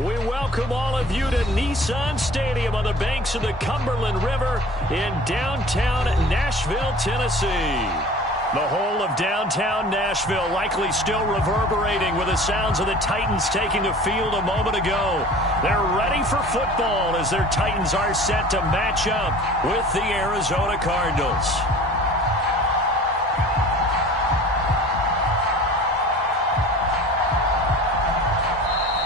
We welcome all of you to Nissan Stadium on the banks of the Cumberland River in downtown Nashville, Tennessee. The whole of downtown Nashville likely still reverberating with the sounds of the Titans taking the field a moment ago. They're ready for football as their Titans are set to match up with the Arizona Cardinals.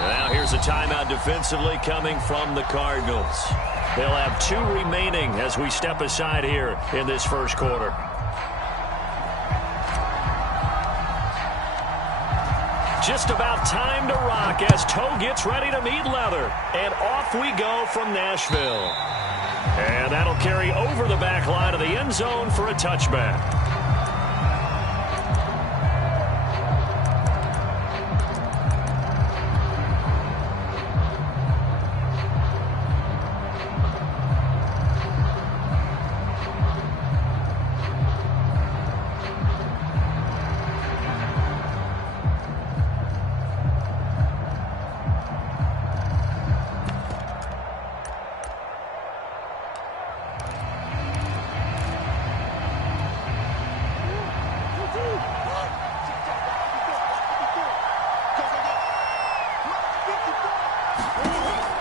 Now here's a timeout defensively coming from the Cardinals. They'll have 2 remaining as we step aside here in this first quarter. Just about time to rock as toe gets ready to meet leather. And off we go from Nashville. And that'll carry over the back line of the end zone for a touchback.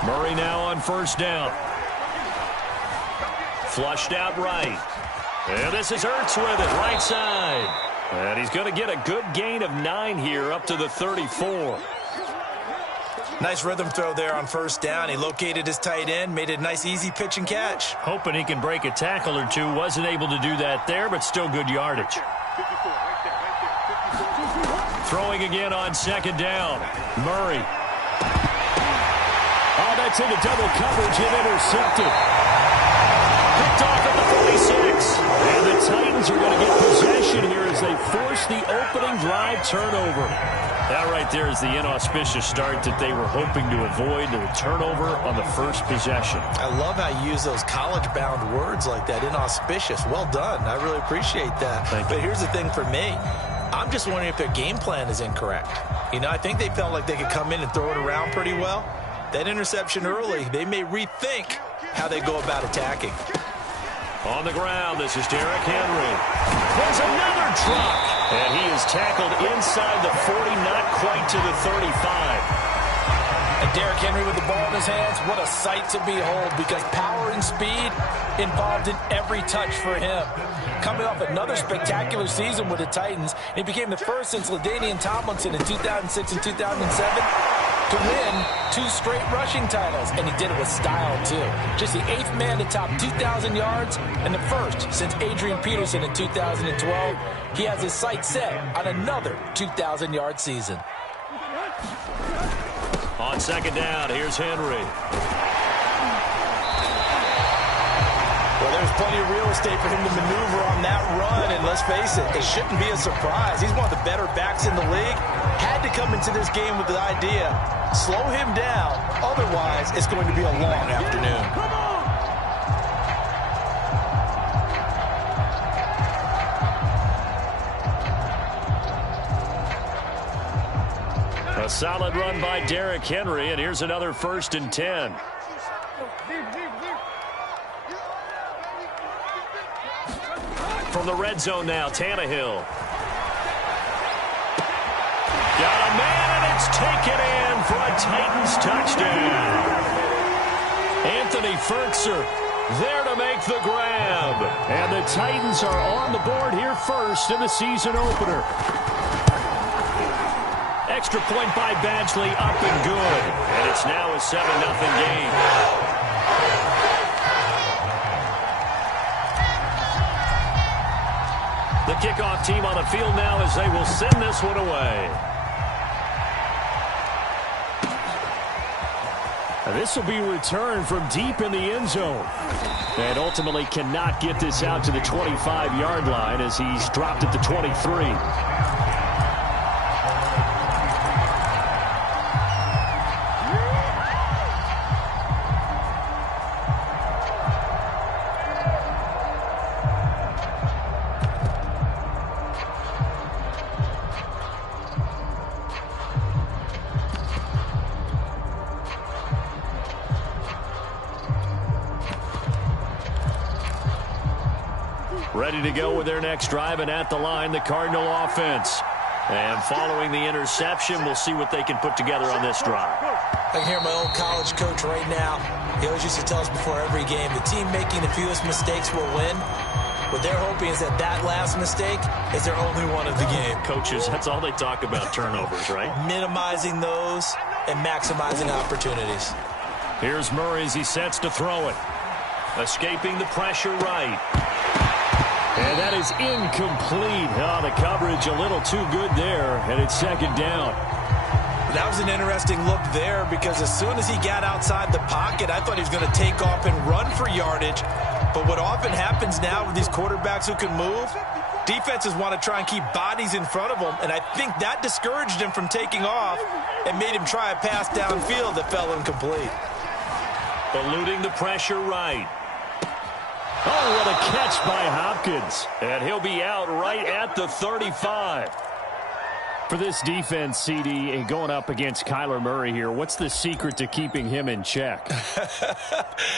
Murray now on first down. Flushed out right. And this is Ertz with it, right side. And he's going to get a good gain of 9 here up to the 34. Nice rhythm throw there on first down. He located his tight end, made it a nice easy pitch and catch. Hoping he can break a tackle or two. Wasn't able to do that there, but still good yardage. Throwing again on second down. Murray. Oh, that's into double coverage and intercepted. Picked off at the 46. And the Titans are going to get possession here as they force the opening drive turnover. That right there is the inauspicious start that they were hoping to avoid, the turnover on the first possession. I love how you use those college-bound words like that, inauspicious. Well done. I really appreciate that. But here's the thing for me. I'm just wondering if their game plan is incorrect. You know, I think they felt like they could come in and throw it around pretty well. That interception early, they may rethink how they go about attacking. On the ground, this is Derrick Henry. There's another drop. And he is tackled inside the 40, not quite to the 35. And Derrick Henry with the ball in his hands, what a sight to behold, because power and speed involved in every touch for him. Coming off another spectacular season with the Titans, he became the first since LaDainian Tomlinson in 2006 and 2007 to win 2 straight rushing titles, and he did it with style, too. Just the 8th man to top 2,000 yards and the first since Adrian Peterson in 2012. He has his sights set on another 2,000-yard season. On second down, here's Henry. Well, there's plenty of real estate for him to maneuver on that run, and let's face it, it shouldn't be a surprise. He's one of the better backs in the league. Had to come into this game with the idea, slow him down, otherwise it's going to be a long afternoon. A solid run by Derrick Henry, and here's another 1st and 10. From the red zone now, Tannehill. Got a man, and it's taken in for a Titans touchdown. Anthony Ferkser there to make the grab. And the Titans are on the board here first in the season opener. Extra point by Badgley, up and good. And it's now a 7-0 game. The kickoff team on the field now as they will send this one away. And this will be returned from deep in the end zone. And ultimately cannot get this out to the 25-yard line as he's dropped at the 23. Ready to go with their next drive, and at the line, the Cardinal offense. And following the interception, we'll see what they can put together on this drive. I can hear my old college coach right now. He always used to tell us before every game, the team making the fewest mistakes will win. What they're hoping is that that last mistake is their only one of the game. Coaches, that's all they talk about, turnovers, right? Minimizing those and maximizing opportunities. Here's Murray as he sets to throw it. Escaping the pressure right. And that is incomplete. Oh, the coverage a little too good there, and it's second down. That was an interesting look there because as soon as he got outside the pocket, I thought he was going to take off and run for yardage. But what often happens now with these quarterbacks who can move, defenses want to try and keep bodies in front of them, and I think that discouraged him from taking off and made him try a pass downfield that fell incomplete. Eluding the pressure right. Oh, what a catch by Hopkins. And he'll be out right at the 35. For this defense, CD, going up against Kyler Murray here, what's the secret to keeping him in check?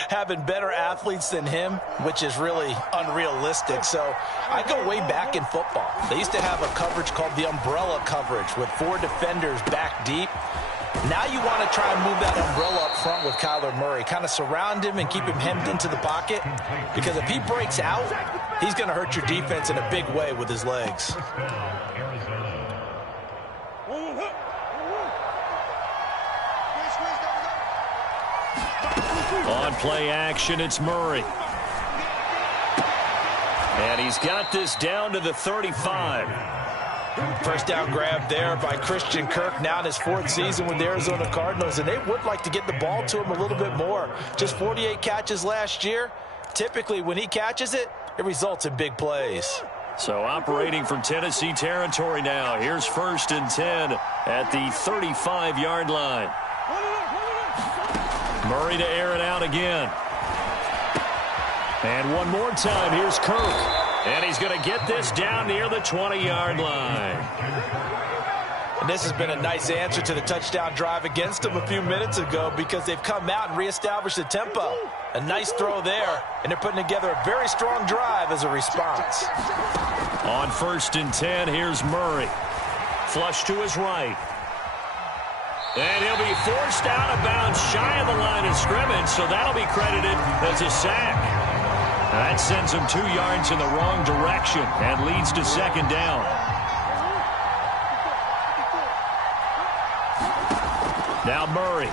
Having better athletes than him, which is really unrealistic. So I go way back in football. They used to have a coverage called the umbrella coverage with 4 defenders back deep. Now you want to try and move that umbrella up front with Kyler Murray. Kind of surround him and keep him hemmed into the pocket. Because if he breaks out, he's going to hurt your defense in a big way with his legs. On play action, it's Murray. And he's got this down to the 35. First down grab there by Christian Kirk, now in his 4th season with the Arizona Cardinals, and they would like to get the ball to him a little bit more. Just 48 catches last year. Typically, when he catches it, it results in big plays. So operating from Tennessee territory now. Here's 1st and 10 at the 35-yard line. Murray to air it out again. And one more time, here's Kirk. And he's going to get this down near the 20-yard line. And this has been a nice answer to the touchdown drive against them a few minutes ago because they've come out and reestablished the tempo. A nice throw there, and they're putting together a very strong drive as a response. On 1st and 10, here's Murray. Flush to his right. And he'll be forced out of bounds shy of the line of scrimmage, so that'll be credited as a sack. That sends him 2 yards in the wrong direction and leads to second down. Now Murray.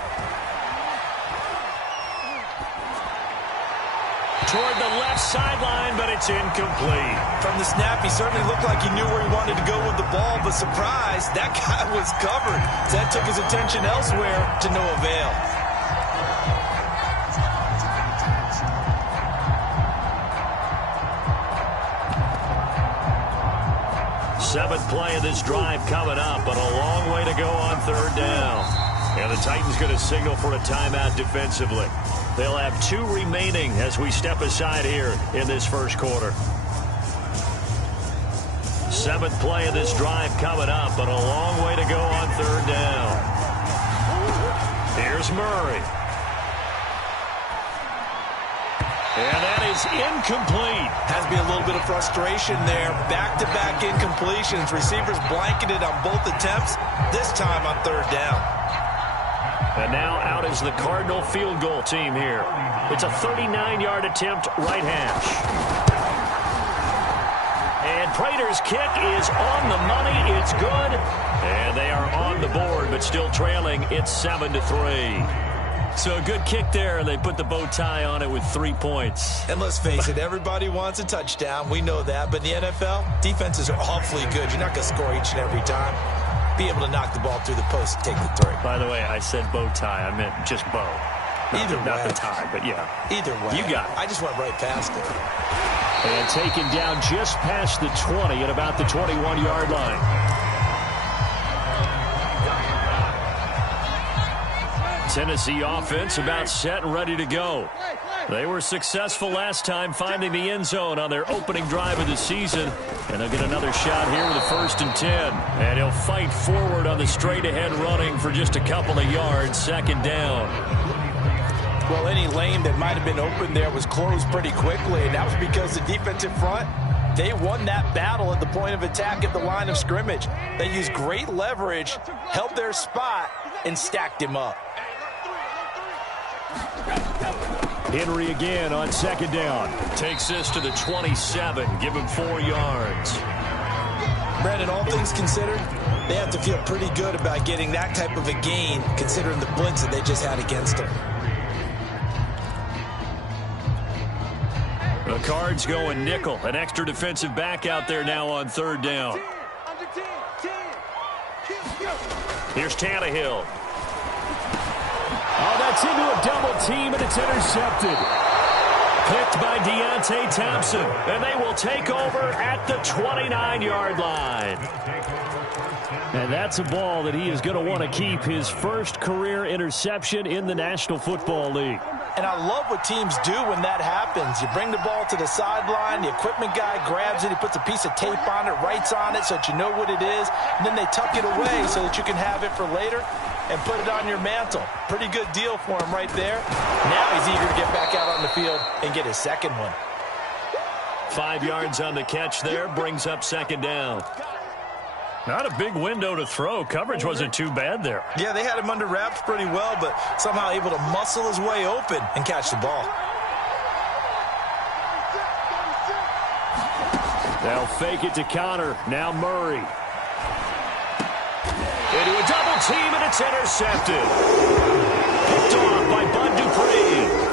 Toward the left sideline, but it's incomplete. From the snap, he certainly looked like he knew where he wanted to go with the ball, but surprise, that guy was covered. That took his attention elsewhere to no avail. Seventh play of this drive coming up, but a long way to go on 3rd down. And the Titans going to signal for a timeout defensively. They'll have 2 remaining as we step aside here in this first quarter. 7th play of this drive coming up, but a long way to go on 3rd down. Here's Murray. And that is incomplete. Has to be a little bit of frustration there. Back-to-back incompletions. Receivers blanketed on both attempts, this time on 3rd down. And now out is the Cardinal field goal team here. It's a 39-yard attempt, right hash. And Prater's kick is on the money. It's good. And they are on the board, but still trailing. It's 7-3. So a good kick there, and they put the bow tie on it with 3 points. And let's face it, everybody wants a touchdown. We know that. But in the NFL, defenses are awfully good. You're not going to score each and every time. Be able to knock the ball through the post and take the 3. By the way, I said bow tie. I meant just bow. Not the tie, but yeah. Either way. You got it. I just went right past it. And taken down just past the 20 at about the 21-yard line. Tennessee offense about set and ready to go. They were successful last time finding the end zone on their opening drive of the season. And they'll get another shot here with a 1st and 10. And he'll fight forward on the straight-ahead running for just a couple of yards. 2nd down. Well, any lane that might have been open there was closed pretty quickly, and that was because the defensive front, they won that battle at the point of attack at the line of scrimmage. They used great leverage, held their spot, and stacked him up. Henry again on second down. Takes this to the 27. Give him 4 yards. Brandon, all things considered, they have to feel pretty good about getting that type of a gain, considering the blitz that they just had against them. The Cards going nickel. An extra defensive back out there now on third down. Here's Tannehill. Oh, that's into a double team, and it's intercepted. Picked by Deontay Thompson, and they will take over at the 29-yard line. And that's a ball that he is going to want to keep, his first career interception in the National Football League. And I love what teams do when that happens. You bring the ball to the sideline, the equipment guy grabs it, he puts a piece of tape on it, writes on it so that you know what it is, and then they tuck it away so that you can have it for later and put it on your mantle. Pretty good deal for him right there. Now he's eager to get back out on the field and get his second one. 5 yards on the catch there, brings up second down. Not a big window to throw. Coverage wasn't too bad there. Yeah, they had him under wraps pretty well, but somehow able to muscle his way open and catch the ball. They'll fake it to Connor. Now Murray. Into a double team, and it's intercepted. Picked off by Bud Dupree.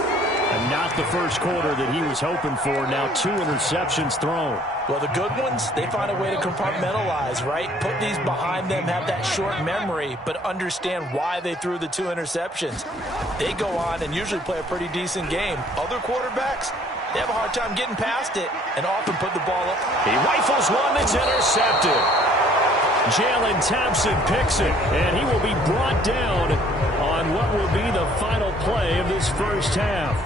And not the first quarter that he was hoping for. Now 2 interceptions thrown. Well, the good ones, they find a way to compartmentalize, right? Put these behind them, have that short memory, but understand why they threw the 2 interceptions. They go on and usually play a pretty decent game. Other quarterbacks, they have a hard time getting past it and often put the ball up. He rifles one that's intercepted. Jalen Thompson picks it, and he will be brought down on what will be the final play of this first half.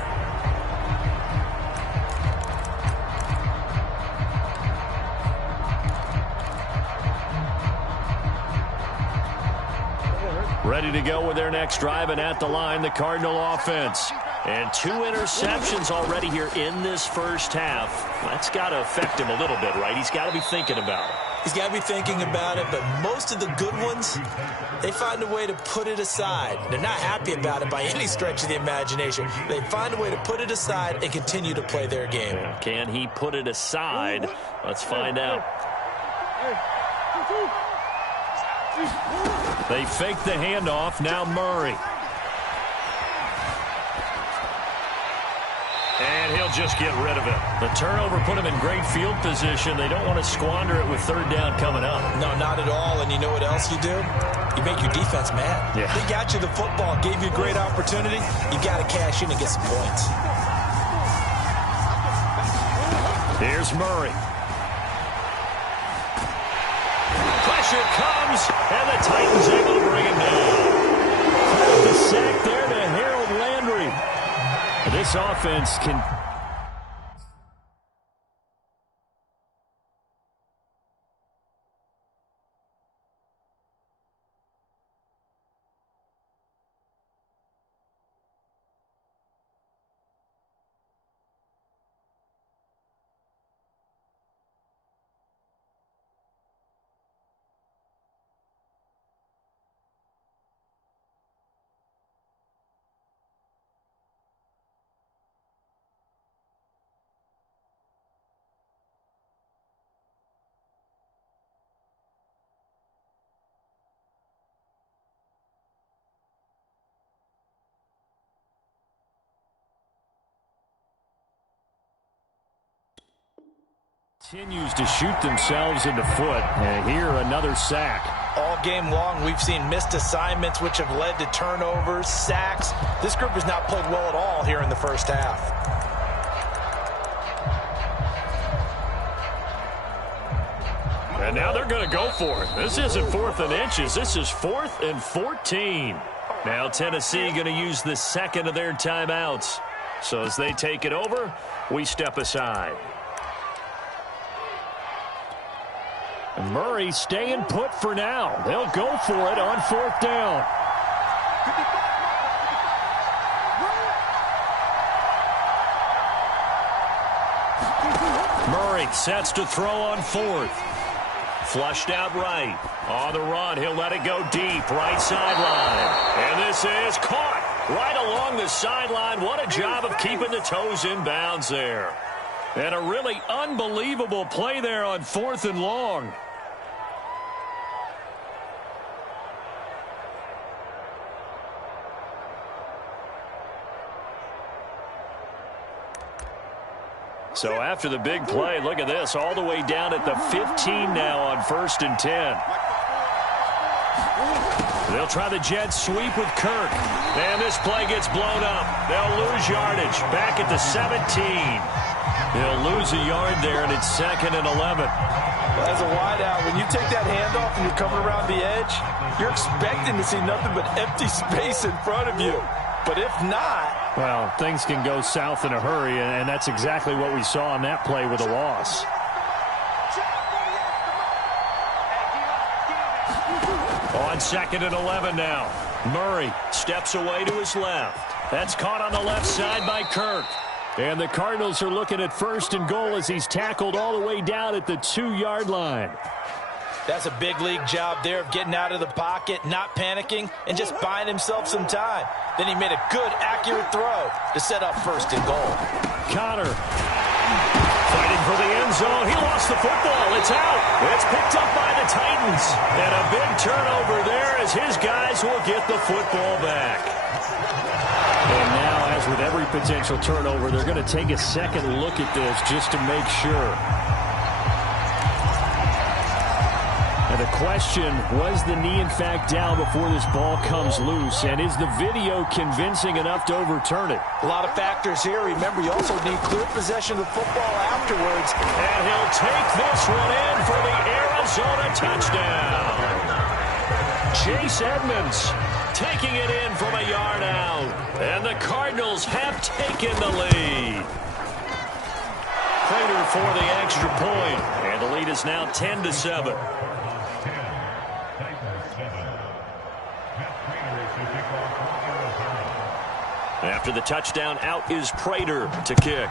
Ready to go with their next drive, and at the line, the Cardinal offense. And 2 interceptions already here in this first half. That's got to affect him a little bit, right? He's got to be thinking about it. He's got to be thinking about it, but most of the good ones, they find a way to put it aside. They're not happy about it by any stretch of the imagination. They find a way to put it aside and continue to play their game. Can he put it aside? Let's find out. They fake the handoff. Now Murray. And he'll just get rid of it. The turnover put him in great field position. They don't want to squander it with third down coming up. No, not at all. And you know what else you do? You make your defense mad. Yeah. They got you the football, gave you a great opportunity. You got to cash in and get some points. Here's Murray. Pressure comes, and the Titans able to bring him down. The sack there to Harold Landry. This offense can... Continues to shoot themselves in the foot. And here, another sack. All game long, we've seen missed assignments, which have led to turnovers, sacks. This group has not played well at all here in the first half. And now they're going to go for it. This isn't 4th and inches. This is 4th and 14. Now Tennessee going to use the second of their timeouts. So as they take it over, we step aside. And Murray staying put for now. They'll go for it on 4th down. Murray sets to throw on fourth. Flushed out right. On the run, he'll let it go deep. Right sideline. And this is caught right along the sideline. What a job of keeping the toes in bounds there. And a really unbelievable play there on 4th and long. So after the big play, look at this, all the way down at the 15 now on 1st and 10. They'll try the jet sweep with Kirk. And this play gets blown up. They'll lose yardage. Back at the 17. They'll lose a yard there, and it's 2nd and 11. As a wideout, when you take that handoff and you're coming around the edge, you're expecting to see nothing but empty space in front of you. But if not... well, things can go south in a hurry, and that's exactly what we saw on that play with a loss. On 2nd and 11 now. Murray steps away to his left. That's caught on the left side by Kirk. And the Cardinals are looking at 1st and goal as he's tackled all the way down at the 2-yard line. That's a big league job there of getting out of the pocket, not panicking, and just buying himself some time. Then he made a good, accurate throw to set up 1st and goal. Connor fighting for the end zone. He lost the football. It's out. It's picked up by the Titans. And a big turnover there as his guys will get the football back. And now, as with every potential turnover, they're going to take a second look at this just to make sure. And the question, was the knee in fact down before this ball comes loose? And is the video convincing enough to overturn it? A lot of factors here. Remember, you also need clear possession of the football afterwards. And he'll take this one in for the Arizona touchdown. Chase Edmonds taking it in from a yard out. And the Cardinals have taken the lead. Prater for the extra point. And the lead is now 10-7. After the touchdown, out is Prater to kick.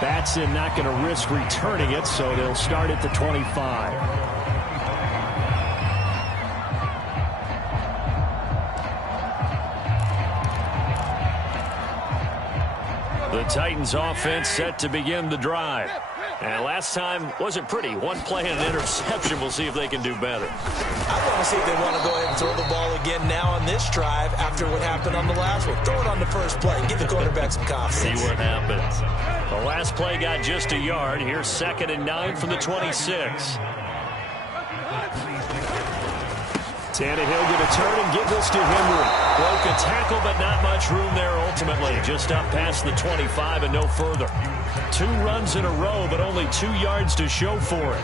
Batson not going to risk returning it, so they'll start at the 25. The Titans offense set to begin the drive. And last time wasn't pretty. One play and an interception. We'll see if they can do better. I want to see if they want to go ahead and throw the ball again now on this drive after what happened on the last one. Throw it on the first play. Give the quarterback some confidence. See what happens. The last play got just a yard. Here's 2nd and 9 from the 26. Tannehill going to turn and give this to Henry. Broke a tackle, but not much room there ultimately. Just up past the 25 and no further. 2 runs in a row, but only 2 yards to show for it.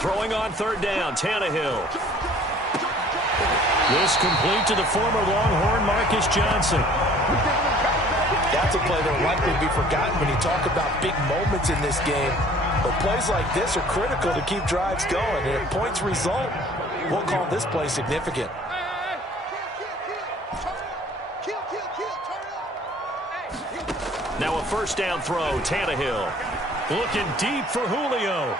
Throwing on 3rd down, Tannehill. This complete to the former Longhorn Marcus Johnson. That's a play that will likely be forgotten when you talk about big moments in this game. But plays like this are critical to keep drives going. And if points result, we'll call this play significant. Now a 1st down throw, Tannehill. Looking deep for Julio.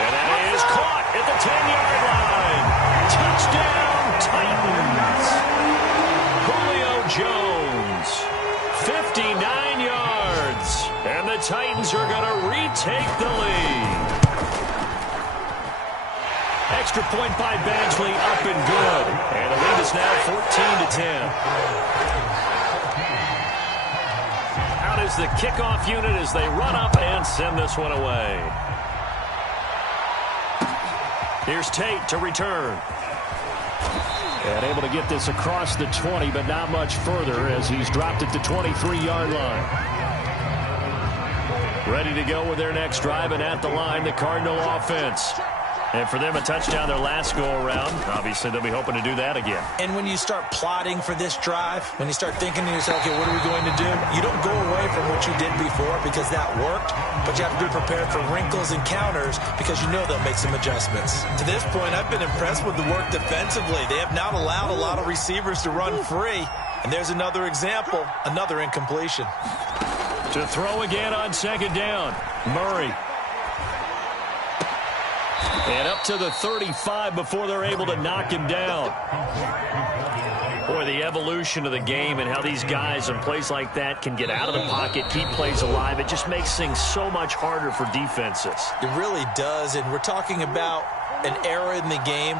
And that is caught at the 10-yard line. Touchdown, Titans. Julio Jones, 59 yards. And the Titans are going to retake the lead. Extra point by Badgley, up and good. And the lead is now 14-10. Out is the kickoff unit as they run up and send this one away. Here's Tate to return. And able to get this across the 20, but not much further as he's dropped at the 23-yard line. Ready to go with their next drive, and at the line, the Cardinal offense. And for them, a touchdown their last go-around. Obviously, they'll be hoping to do that again. And when you start plotting for this drive, when you start thinking to yourself, okay, what are we going to do? You don't go away from what you did before because that worked, but you have to be prepared for wrinkles and counters because you know they'll make some adjustments. To this point, I've been impressed with the work defensively. They have not allowed a lot of receivers to run free. And there's another example, another incompletion. To throw again on second down, Murray. And up to the 35 before they're able to knock him down. Boy, the evolution of the game and how these guys in plays like that can get out of the pocket, keep plays alive, it just makes things so much harder for defenses. It really does, and we're talking about an era in the game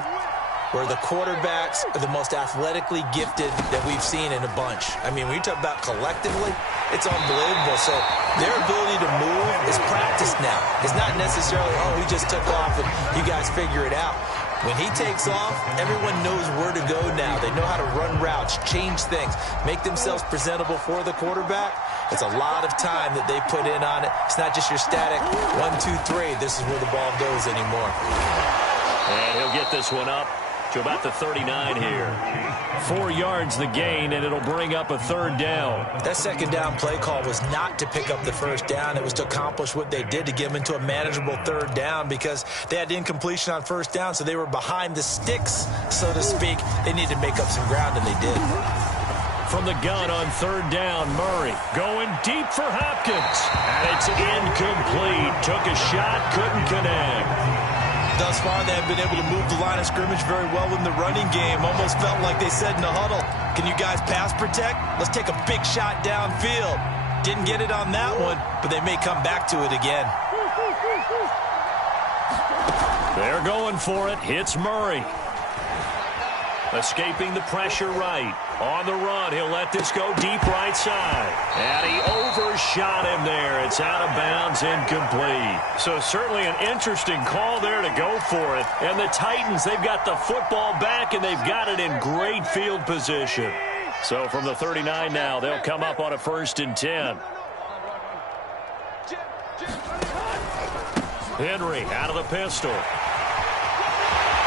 where the quarterbacks are the most athletically gifted that we've seen in a bunch. I mean, when you talk about collectively, it's unbelievable. So their ability to move is practiced now. It's not necessarily, oh, he just took off and you guys figure it out. When he takes off, everyone knows where to go now. They know how to run routes, change things, make themselves presentable for the quarterback. It's a lot of time that they put in on it. It's not just your static 1, 2, 3. This is where the ball goes anymore. And he'll get this one up to about the 39 here. 4 yards the gain, and it'll bring up a third down. That second down play call was not to pick up the first down. It was to accomplish what they did, to get them into a manageable third down, because they had incompletion on first down, so they were behind the sticks, so to speak. They needed to make up some ground, and they did. From the gun on third down, Murray going deep for Hopkins. And it's incomplete. Took a shot, couldn't connect. Thus far, they have been able to move the line of scrimmage very well in the running game. Almost felt like they said in the huddle, can you guys pass protect? Let's take a big shot downfield. Didn't get it on that one, but they may come back to it again. They're going for it. Hits Murray. Escaping the pressure right. On the run, he'll let this go deep right side. And he overshot him there. It's out of bounds, incomplete. So certainly an interesting call there to go for it. And the Titans, they've got the football back, and they've got it in great field position. So from the 39 now, they'll come up on a 1st and 10. Henry out of the pistol.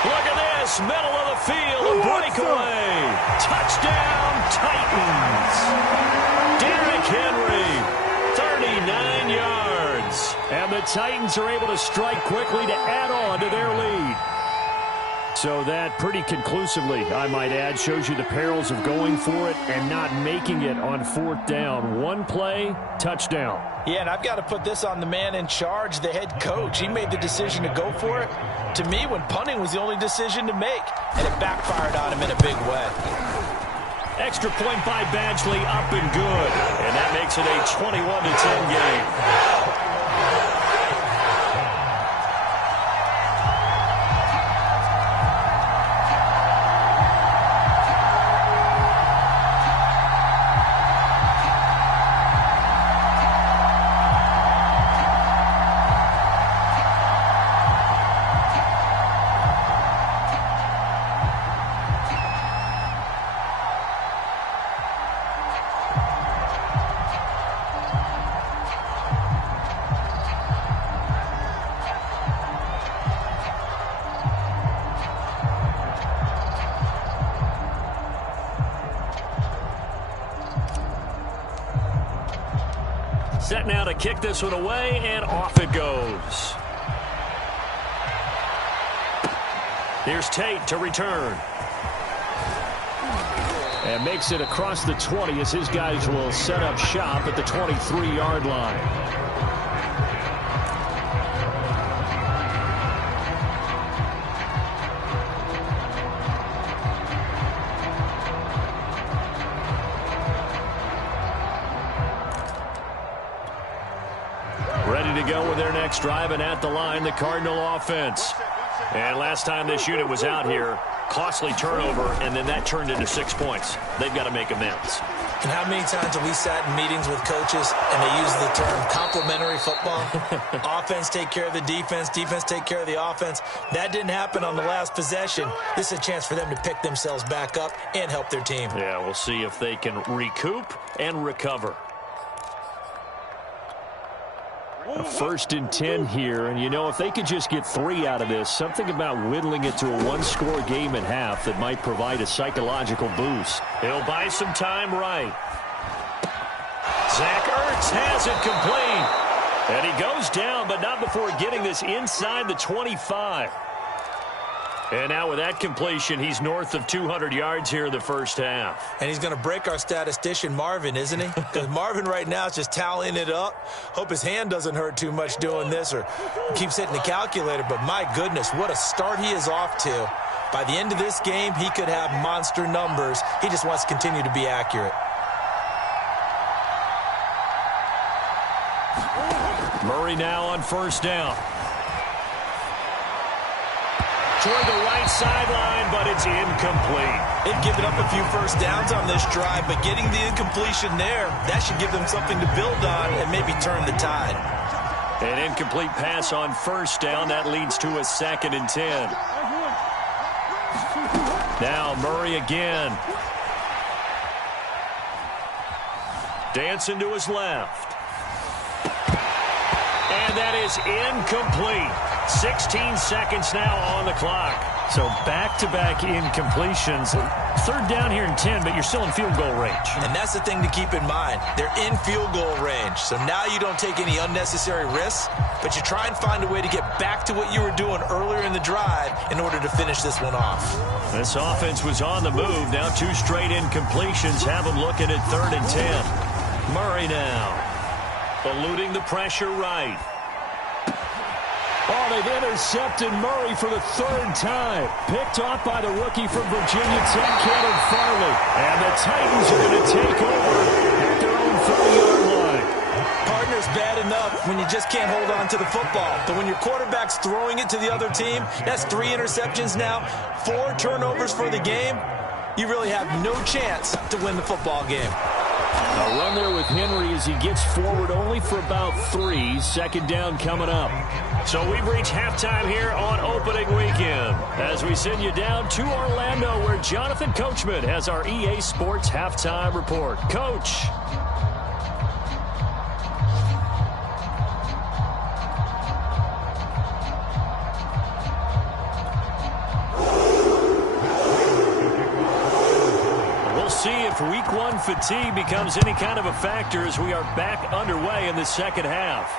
Look at this, middle of the field, a breakaway. Touchdown, Titans. Derrick Henry, 39 yards. And the Titans are able to strike quickly to add on to their lead. So that pretty conclusively, I might add, shows you the perils of going for it and not making it on 4th down. One play, touchdown. Yeah, and I've got to put this on the man in charge, the head coach. He made the decision to go for it. To me, when punting was the only decision to make, and it backfired on him in a big way. Extra point by Badgley, up and good. And that makes it a 21-10 game. Set now to kick this one away, and off it goes. Here's Tate to return. And makes it across the 20 as his guys will set up shop at the 23-yard line. Ready to go with their next drive, and at the line, the Cardinal offense. And last time this unit was out here, costly turnover, and then that turned into 6 points. They've got to make amends. And how many times have we sat in meetings with coaches and they use the term complementary football? Offense take care of the defense, defense take care of the offense. That didn't happen on the last possession. This is a chance for them to pick themselves back up and help their team. Yeah, we'll see if they can recoup and recover. First and 10 here, and you know, if they could just get 3 out of this, something about whittling it to a one-score game at half that might provide a psychological boost. He'll buy some time right. Zach Ertz has it complete. And he goes down, but not before getting this inside the 25. And now with that completion, he's north of 200 yards here in the first half. And he's going to break our statistician, Marvin, isn't he? Because Marvin right now is just tallying it up. Hope his hand doesn't hurt too much doing this or keeps hitting the calculator. But my goodness, what a start he is off to. By the end of this game, he could have monster numbers. He just wants to continue to be accurate. Murray now on first down. Toward the right sideline, but it's incomplete. They've given up a few first downs on this drive, but getting the incompletion there, that should give them something to build on and maybe turn the tide. An incomplete pass on first down. That leads to a 2nd and 10. Now Murray again. Dancing to his left. And that is incomplete. 16 seconds now on the clock. So back-to-back incompletions. 3rd down here and 10, but you're still in field goal range. And that's the thing to keep in mind. They're in field goal range. So now you don't take any unnecessary risks, but you try and find a way to get back to what you were doing earlier in the drive in order to finish this one off. This offense was on the move. Now 2 straight incompletions have them looking at 3rd and 10. Murray now eluding the pressure right. Oh, they've intercepted Murray for the 3rd time. Picked off by the rookie from Virginia Tech, Cannon Farley. And the Titans are going to take over at their own 40-yard line. Partner's bad enough when you just can't hold on to the football. But when your quarterback's throwing it to the other team, that's 3 interceptions now, 4 turnovers for the game. You really have no chance to win the football game. A run there with Henry as he gets forward only for about 3. 2nd down coming up. So we've reached halftime here on opening weekend as we send you down to Orlando where Jonathan Coachman has our EA Sports halftime report. Coach. See if week 1 fatigue becomes any kind of a factor as we are back underway in the second half.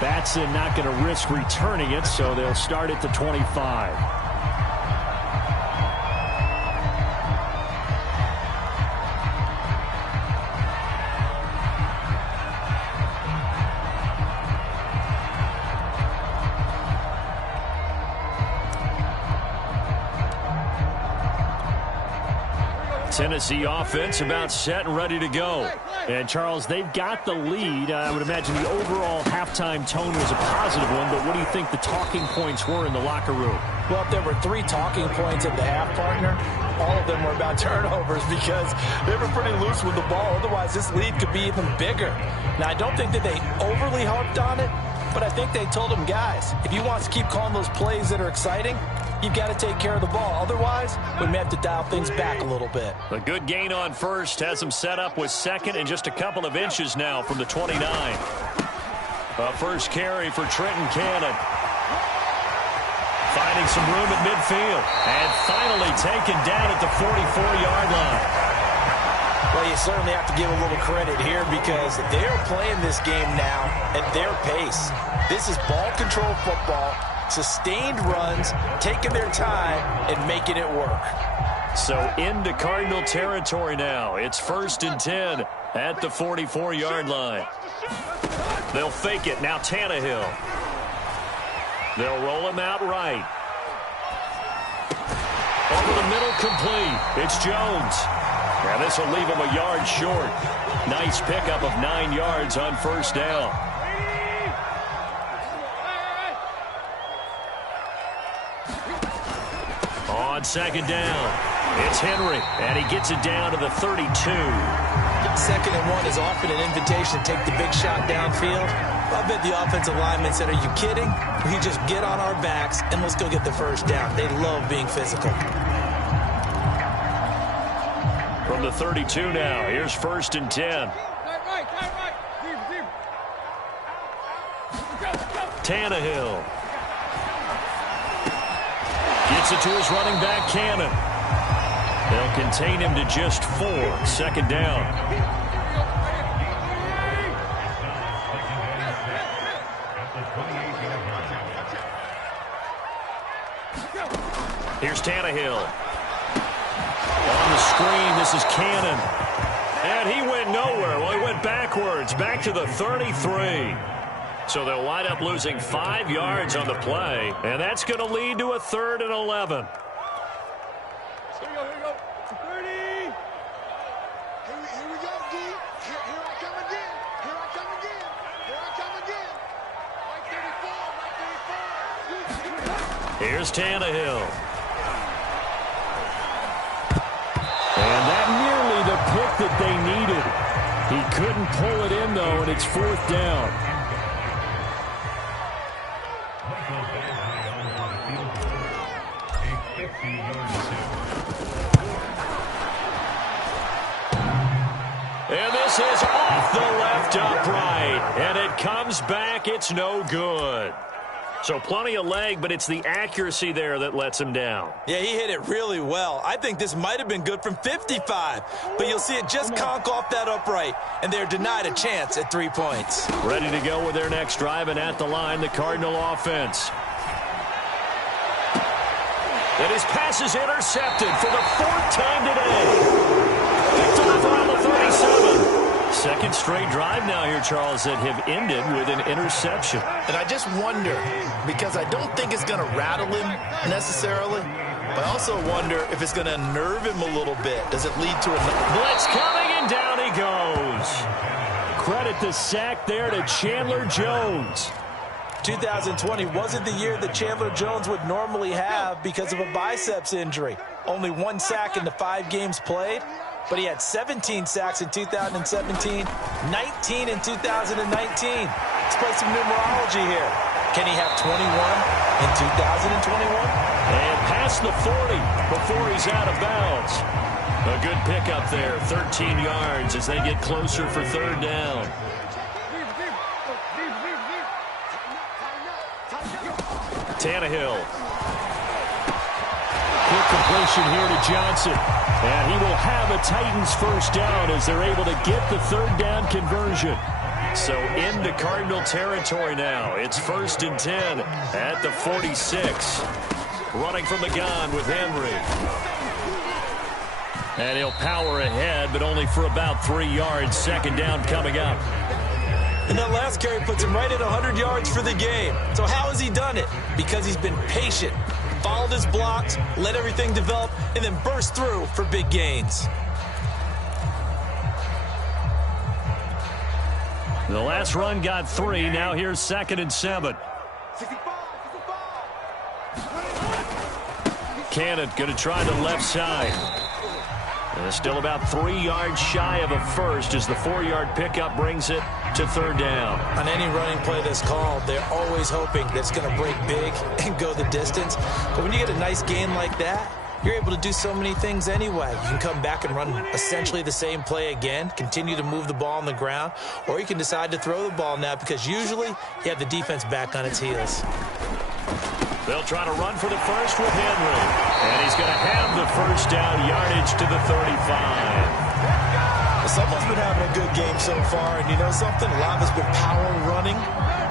Batson not going to risk returning it, so they'll start at the 25. Tennessee offense about set and ready to go. And, Charles, they've got the lead. I would imagine the overall halftime tone was a positive one, but what do you think the talking points were in the locker room? Well, if there were 3 talking points at the half, partner, all of them were about turnovers because they were pretty loose with the ball. Otherwise, this lead could be even bigger. Now, I don't think that they overly harped on it, but I think they told them, guys, if you want to keep calling those plays that are exciting, you've got to take care of the ball. Otherwise, we may have to dial things back a little bit. A good gain on first has them set up with 2nd and just a couple of inches now from the 29. First carry for Trenton Cannon. Finding some room at midfield. And finally taken down at the 44-yard line. Well, you certainly have to give a little credit here because they're playing this game now at their pace. This is ball control football. Sustained runs, taking their time, and making it work. So into Cardinal territory now. It's 1st and 10 at the 44-yard line. They'll fake it. Now Tannehill. They'll roll him out right. Over the middle, complete. It's Jones. And this will leave him a yard short. Nice pickup of 9 yards on first down. On 2nd down, it's Henry, and he gets it down to the 32. 2nd and 1 is often an invitation to take the big shot downfield. I bet the offensive lineman said, are you kidding? We just get on our backs, and let's go get the first down. They love being physical. From the 32 now, here's 1st and 10. Tannehill. Gets it to his running back, Cannon. They'll contain him to just 4. 2nd down. Here's Tannehill. On the screen, this is Cannon. And he went nowhere. Well, he went backwards, back to the 33. So they'll wind up losing 5 yards on the play, and that's going to lead to a 3rd and 11. Here we go. 30. Here we go, D. Here I come again. Right 34. Here's Tannehill. And that nearly the pick that they needed. He couldn't pull it in, though, and it's 4th down. And this is off the left upright. And it comes back. It's no good. So plenty of leg, but it's the accuracy there that lets him down. Yeah, he hit it really well. I think this might have been good from 55. But you'll see it just conk off that upright. And they're denied a chance at 3 points. Ready to go with their next drive, and at the line, the Cardinal offense. And his pass is intercepted for the 4th time today. Picked off around the 37. 2nd straight drive now here, Charles, that have ended with an interception. And I just wonder, because I don't think it's going to rattle him necessarily, but I also wonder if it's going to unnerve him a little bit. Does it lead to a blitz coming, and down he goes. Credit the sack there to Chandler Jones. 2020 wasn't the year that Chandler Jones would normally have because of a biceps injury. Only 1 sack in the 5 games played, but he had 17 sacks in 2017, 19 in 2019. Let's play some numerology here. Can he have 21 in 2021? And past the 40 before he's out of bounds. A good pickup there, 13 yards as they get closer for 3rd down. Tannehill. Quick completion here to Johnson. And he will have a Titans 1st down as they're able to get the 3rd down conversion. So into Cardinal territory now. It's 1st and 10 at the 46. Running from the gun with Henry. And he'll power ahead, but only for about 3 yards. 2nd down coming up. And that last carry puts him right at 100 yards for the game. So how has he done it? Because he's been patient, followed his blocks, let everything develop, and then burst through for big gains. The last run got 3. Now here's 2nd and 7. Cannon going to try the left side. And still about 3 yards shy of a first as the 4-yard pickup brings it to 3rd down. On any running play that's called, they're always hoping that it's going to break big and go the distance. But when you get a nice gain like that, you're able to do so many things anyway. You can come back and run essentially the same play again, continue to move the ball on the ground, or you can decide to throw the ball now because usually you have the defense back on its heels. They'll try to run for the first with Henry. And he's going to have the 1st down yardage to the 35. Someone's been having a good game so far, and you know something? A lot has been power running.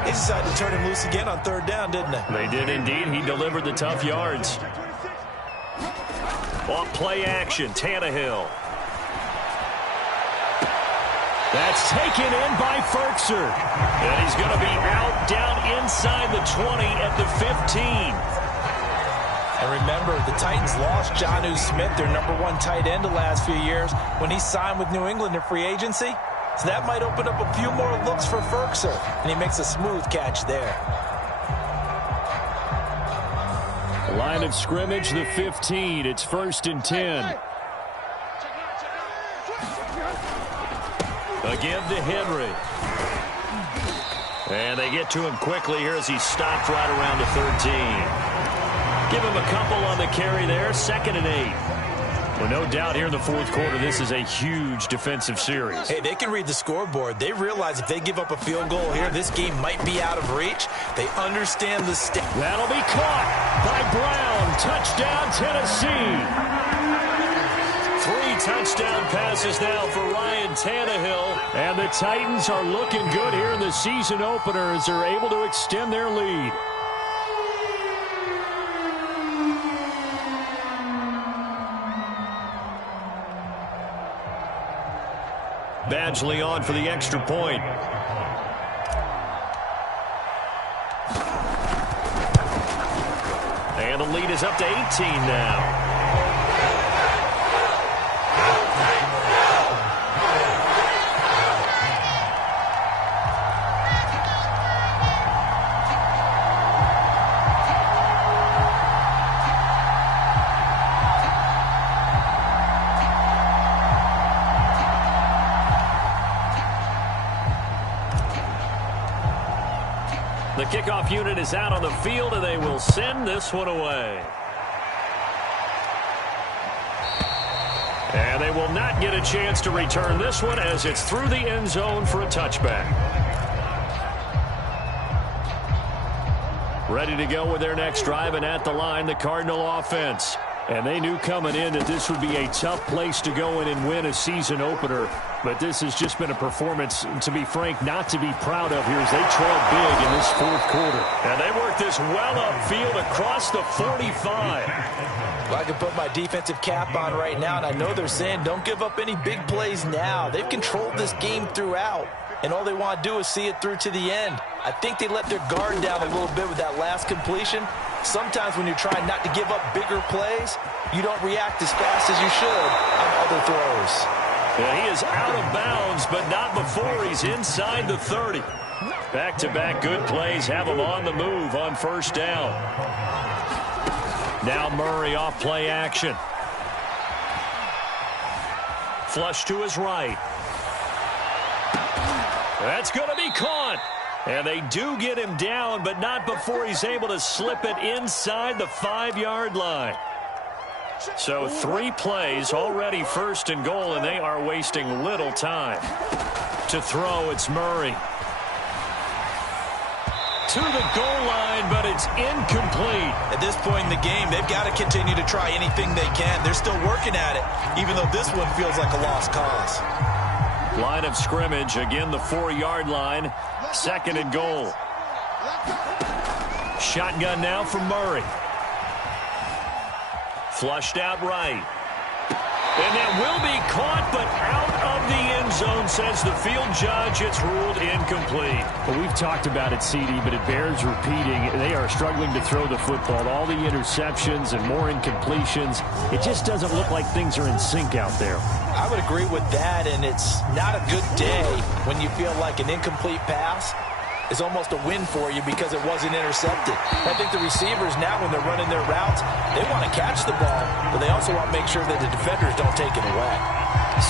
They decided to turn him loose again on 3rd down, didn't they? They did indeed. He delivered the tough yards. Off play action, Tannehill. That's taken in by Ferkser. And he's going to be out down inside the 20 at the 15. And remember, the Titans lost Jonnu Smith, their #1 tight end the last few years, when he signed with New England in free agency. So that might open up a few more looks for Ferkser. And he makes a smooth catch there. Line of scrimmage, the 15. It's 1st and 10. Again to Henry. And they get to him quickly here as he stopped right around the 13. Give him a couple on the carry there. 2nd and 8. Well, no doubt here in the fourth quarter, this is a huge defensive series. Hey, they can read the scoreboard. They realize if they give up a field goal here, this game might be out of reach. They understand the step. That'll be caught by Brown. Touchdown, Tennessee. 3 touchdown passes now for Ryan Tannehill. And the Titans are looking good here in the season opener as they're able to extend their lead. Badgley on for the extra point. And the lead is up to 18 now. The kickoff unit is out on the field, and they will send this one away. And they will not get a chance to return this one as it's through the end zone for a touchback. Ready to go with their next drive, and at the line, the Cardinal offense. And they knew coming in that this would be a tough place to go in and win a season opener. But this has just been a performance, to be frank, not to be proud of here as they trail big in this fourth quarter. And they work this well upfield across the 45. Well, I can put my defensive cap on right now, and I know they're saying don't give up any big plays now. They've controlled this game throughout, and all they want to do is see it through to the end. I think they let their guard down a little bit with that last completion. Sometimes when you're trying not to give up bigger plays, you don't react as fast as you should on other throws. Yeah, he is out of bounds, but not before he's inside the 30. Back-to-back good plays have him on the move on first down. Now Murray off play action. Flush to his right. That's going to be caught. And they do get him down, but not before he's able to slip it inside the 5-yard line. So 3 plays, already first and goal, and they are wasting little time. To throw, it's Murray. To the goal line, but it's incomplete. At this point in the game, they've got to continue to try anything they can. They're still working at it, even though this one feels like a lost cause. Line of scrimmage, again the 4-yard line. Second and goal. Shotgun now from Murray. Flushed out right. And that will be caught, but out of the end zone, says the field judge. It's ruled incomplete. Well, we've talked about it, CD, but it bears repeating. They are struggling to throw the football. All the interceptions and more incompletions. It just doesn't look like things are in sync out there. I would agree with that, and it's not a good day when you feel like an incomplete pass is almost a win for you because it wasn't intercepted. I think the receivers now, when they're running their routes, they want to catch the ball, but they also want to make sure that the defenders don't take it away.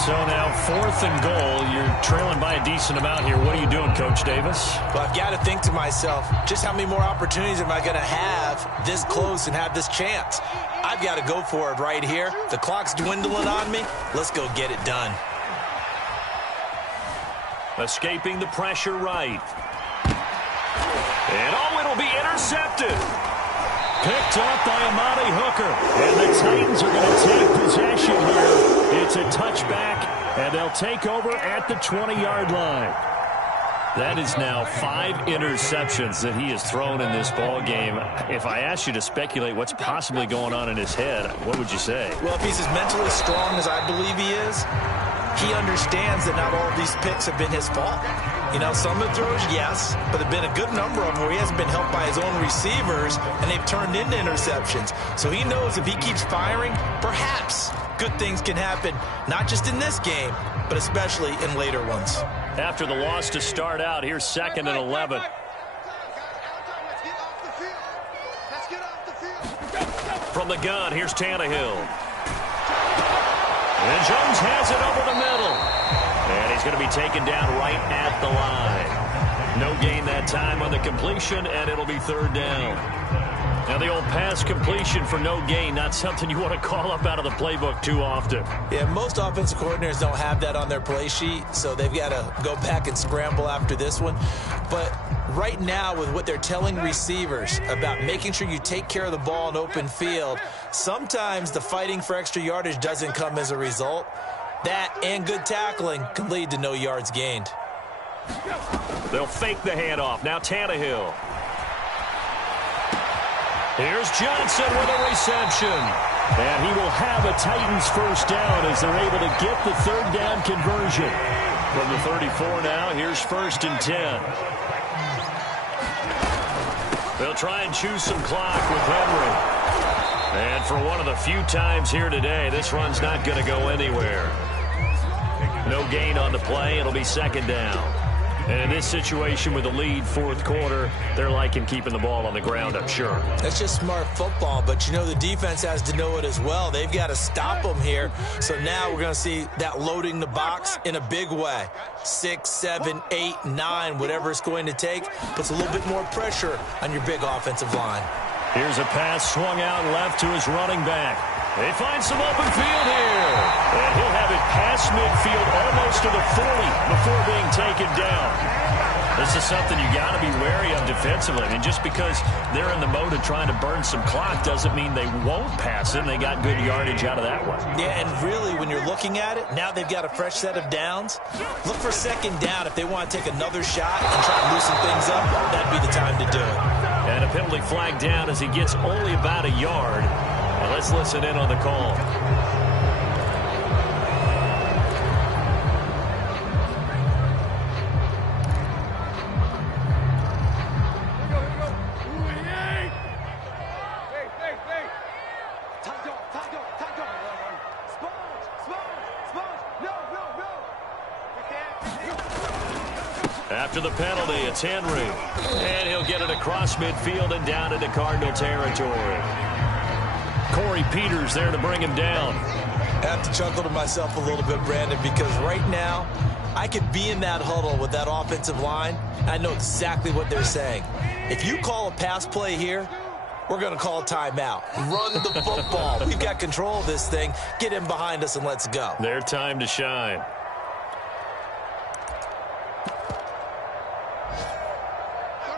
So now 4th and goal. You're trailing by a decent amount here. What are you doing, Coach Davis? Well, I've got to think to myself, just how many more opportunities am I going to have this close and have this chance? I've got to go for it right here. The clock's dwindling on me. Let's go get it done. Escaping the pressure right. And it'll be intercepted. Picked up by Amani Hooker. And the Titans are going to take possession here. It's a touchback, and they'll take over at the 20-yard line. That is now 5 interceptions that he has thrown in this ball game. If I asked you to speculate what's possibly going on in his head, what would you say? Well, if he's as mentally strong as I believe he is, he understands that not all of these picks have been his fault. You know, some of the throws, yes, but there have been a good number of them where he hasn't been helped by his own receivers, and they've turned into interceptions. So he knows if he keeps firing, perhaps good things can happen, not just in this game, but especially in later ones. After the loss to start out, here's 2nd and 11. From the gun, here's Tannehill. And Jones has it over the middle. And he's going to be taken down right at the line. No gain that time on the completion, and it'll be 3rd down. Now the old pass completion for no gain, not something you want to call up out of the playbook too often. Yeah, most offensive coordinators don't have that on their play sheet, so they've got to go back and scramble after this one. But right now, with what they're telling receivers about making sure you take care of the ball in open field, sometimes the fighting for extra yardage doesn't come as a result. That and good tackling can lead to no yards gained. They'll fake the handoff. Now Tannehill. Here's Johnson with a reception. And he will have a Titans first down as they're able to get the third down conversion. From the 34 now, here's 1st and 10. They'll try and choose some clock with Henry. And for one of the few times here today, this run's not going to go anywhere. No gain on the play. It'll be 2nd down. And in this situation with the lead, 4th quarter, they're liking keeping the ball on the ground, I'm sure. That's just smart football, but you know the defense has to know it as well. They've got to stop them here. So now we're going to see that loading the box in a big way. 6, 7, 8, 9, whatever it's going to take, puts a little bit more pressure on your big offensive line. Here's a pass swung out left to his running back. They find some open field here. And he'll have it past midfield almost to the 40 before being taken down. This is something you got to be wary of defensively. I mean, just because they're in the mode of trying to burn some clock doesn't mean they won't pass it. And they got good yardage out of that one. Yeah, and really, when you're looking at it, now they've got a fresh set of downs. Look for 2nd down if they want to take another shot and try to loosen things up. That'd be the time to do it. And a penalty flag down as he gets only about a yard. And let's listen in on the call. After the penalty, it's Henry. And he'll get it across midfield and down into Cardinal territory. Corey Peters there to bring him down. I have to chuckle to myself a little bit, Brandon, because right now I could be in that huddle with that offensive line. I know exactly what they're saying. If you call a pass play here, we're going to call a timeout. Run the football. We've got control of this thing. Get him behind us and let's go. Their time to shine.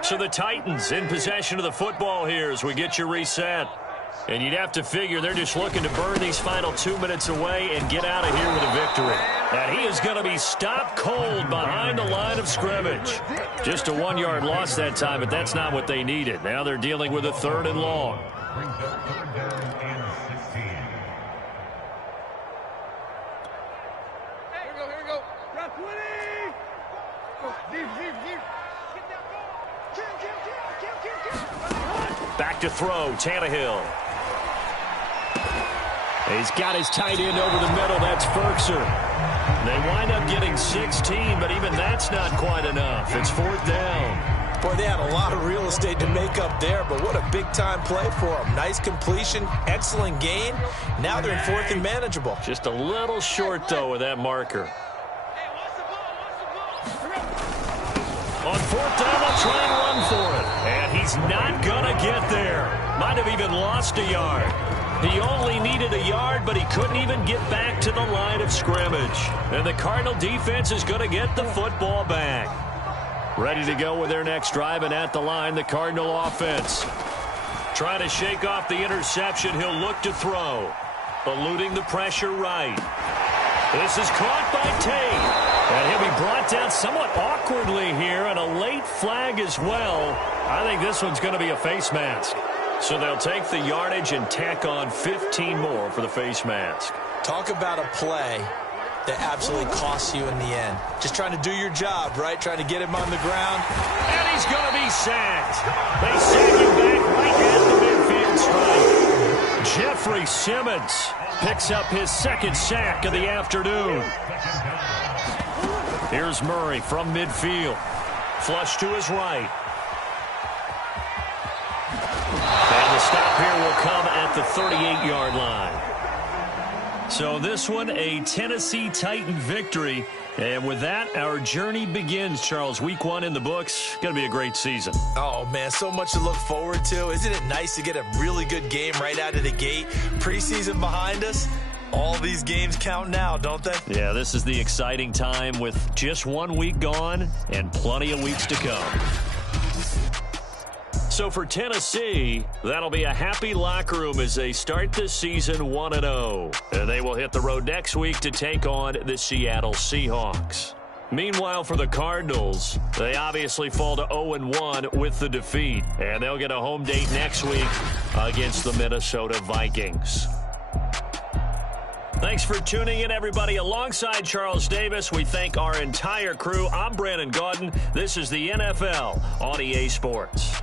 So the Titans in possession of the football here as we get you reset. And you'd have to figure they're just looking to burn these final 2 minutes away and get out of here with a victory. And he is going to be stopped cold behind the line of scrimmage. Just a 1-yard loss that time, but that's not what they needed. Now they're dealing with a 3rd and long. Here we go. Round 20. Back to throw, Tannehill. He's got his tight end over the middle. That's Ferkser. They wind up getting 16, but even that's not quite enough. It's 4th down. Boy, they had a lot of real estate to make up there, but what a big-time play for them. Nice completion, excellent gain. Now they're in 4th and manageable. Just a little short, though, with that marker. On 4th down, they'll try and run for it. And he's not going to get there. Might have even lost a yard. He only needed a yard, but he couldn't even get back to the line of scrimmage. And the Cardinal defense is going to get the football back. Ready to go with their next drive, and at the line, the Cardinal offense. Trying to shake off the interception. He'll look to throw. Eluding the pressure right. This is caught by Tate. And he'll be brought down somewhat awkwardly here, and a late flag as well. I think this one's going to be a face mask. So they'll take the yardage and tack on 15 more for the face mask. Talk about a play that absolutely costs you in the end. Just trying to do your job, right? Trying to get him on the ground. And he's going to be sacked. They sack him back right at the midfield stripe. Jeffrey Simmons picks up his 2nd sack of the afternoon. Here's Murray from midfield. Flush to his right. And the stop here will come at the 38-yard line. So this one, a Tennessee Titan victory. And with that, our journey begins, Charles. Week 1 in the books. Going to be a great season. Oh, man, so much to look forward to. Isn't it nice to get a really good game right out of the gate? Preseason behind us. All these games count now, don't they? Yeah, this is the exciting time with just 1 week gone and plenty of weeks to come. So for Tennessee, that'll be a happy locker room as they start this season 1-0. And they will hit the road next week to take on the Seattle Seahawks. Meanwhile, for the Cardinals, they obviously fall to 0-1 with the defeat. And they'll get a home date next week against the Minnesota Vikings. Thanks for tuning in, everybody. Alongside Charles Davis, we thank our entire crew. I'm Brandon Gaudin. This is the NFL on EA Sports.